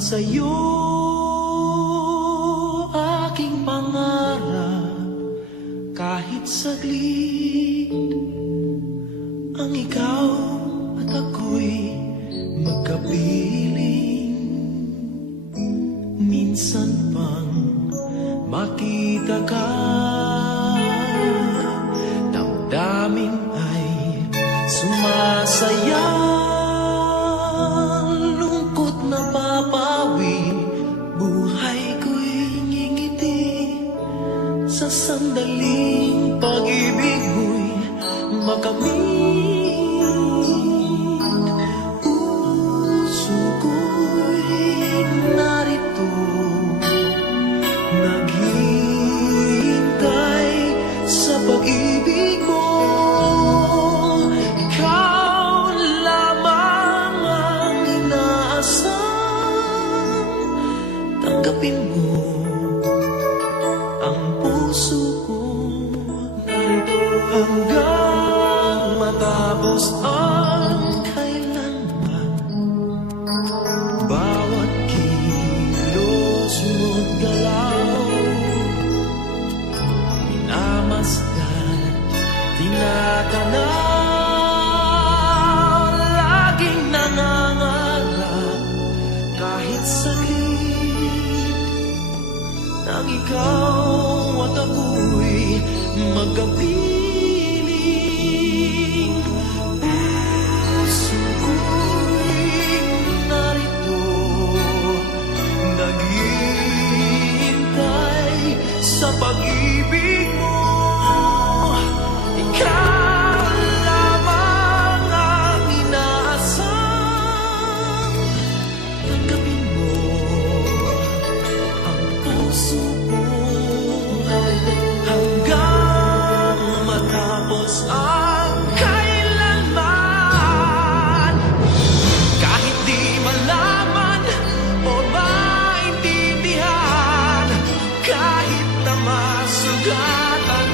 sa'yo aking pangarap. Kahit saglit ang ikaw at ako'y Tanggapin mo ang puso minamasdan tinatanaw laging nangangarap kahit saglit nang ikaw at ako'y magkapiling puso ko hanggang matapos ang kailanman. Kahit di malaman o maintindihan kahit na masugatan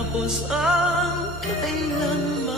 matapos ang kailanman.